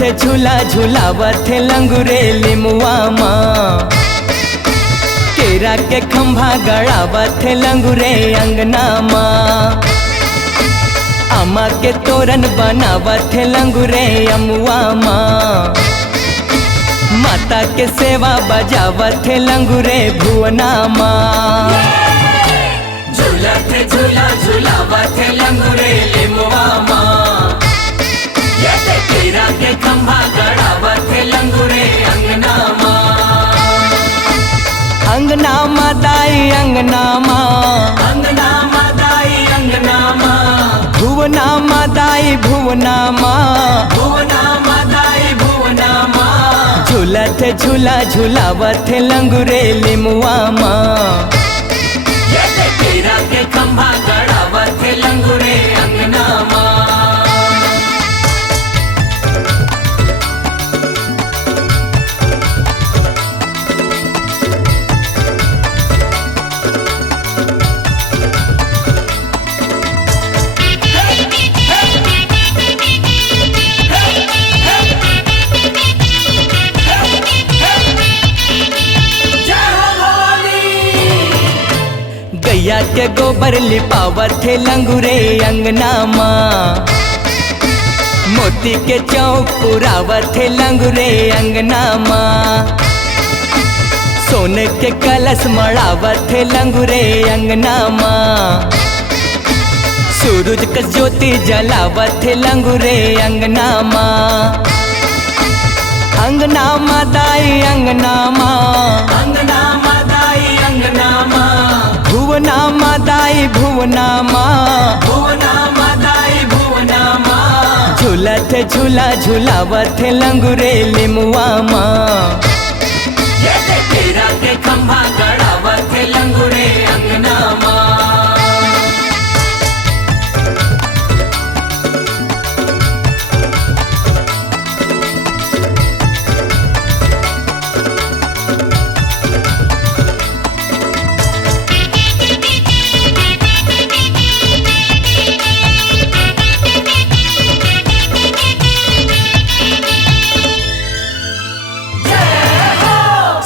थे झूला झूलावत थे लंगुरे लिमुआ माँ। केरा के खंभा गड़ावत थे लंगुरे अंगना माँ। अम्मा के तोरन बनावत थे लंगुरे अमुआ माँ। माता के सेवा बजावत थे लंगुरे भुवना माँ। झूला थे झूला झूलावत थे लंगुरे लिमुआ माँ। ये ते केरा के खंभा गड़ावत थे लंगुरे अंगना माँ। अंगना माँ दाई अंगना माँ। अंगना माँ दाई अंगना माँ। भुवना माँ दाई भुवना माँ। भुवना माँ दाई भुवना माँ। झूला थे झूला झूलावत थे लंगुरे लिमुआ माँ। ये ते केरा के खंभा गड़ावत थे लंगुरे अंगना माँ। गैया के गोबर लिपावत थे लंगुरे अंगना माँ। मोती के चौक पुरावत थे लंगुरे अंगना माँ। सोने के कलश मड़ावत थे लंगुरे अंगना माँ। सूरज का ज्योति जलावत थे लंगुरे अंगना माँ। अंगना माँ दाई अंगना माँ। अंगना माँ दाई अंगना माँ। भुवना माँ दाई भुवना माँ। भुवना माँ दाई भुवना माँ। झूला थे झूला झूलावत थे लंगुरे लिमुआ माँ। ये ते केरा के खंभा गड़ावत थे लंगुरे अंगना माँ।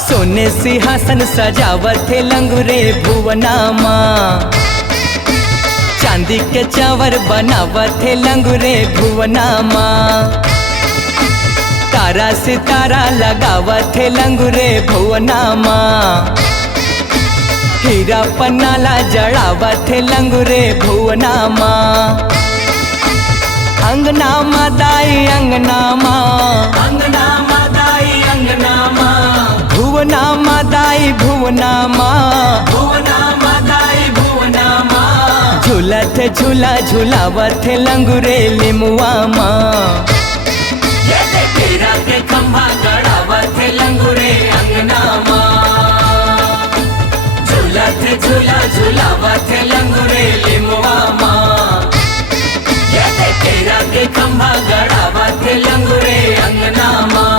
सोने सिंहासन सजावत थे लंगुरे भुवना माँ। चांदी के चावर बनावत थे लंगुरे भुवना माँ। तारा सितारा लगावत थे लंगुरे भुवना माँ। हीरा पन्नाला जड़ावत थे लंगुरे भुवना माँ। अंगना माँ दाई अंगना माँ। अंगना माँ दाई अंगना माँ। भुवना माँ दाई भुवना माँ। भुवना माँ दाई भुवना माँ। झूला थे झूला झूलावत थे लंगुरे लिमुआ माँ। ये ते केरा के खंभा गड़ावत थे लंगुरे अंगना माँ। झूला थे झूला झूलावत थे लंगुरे लिमुआ माँ। ये ते केरा के खंभा गड़ावत थे लंगुरे अंगना माँ।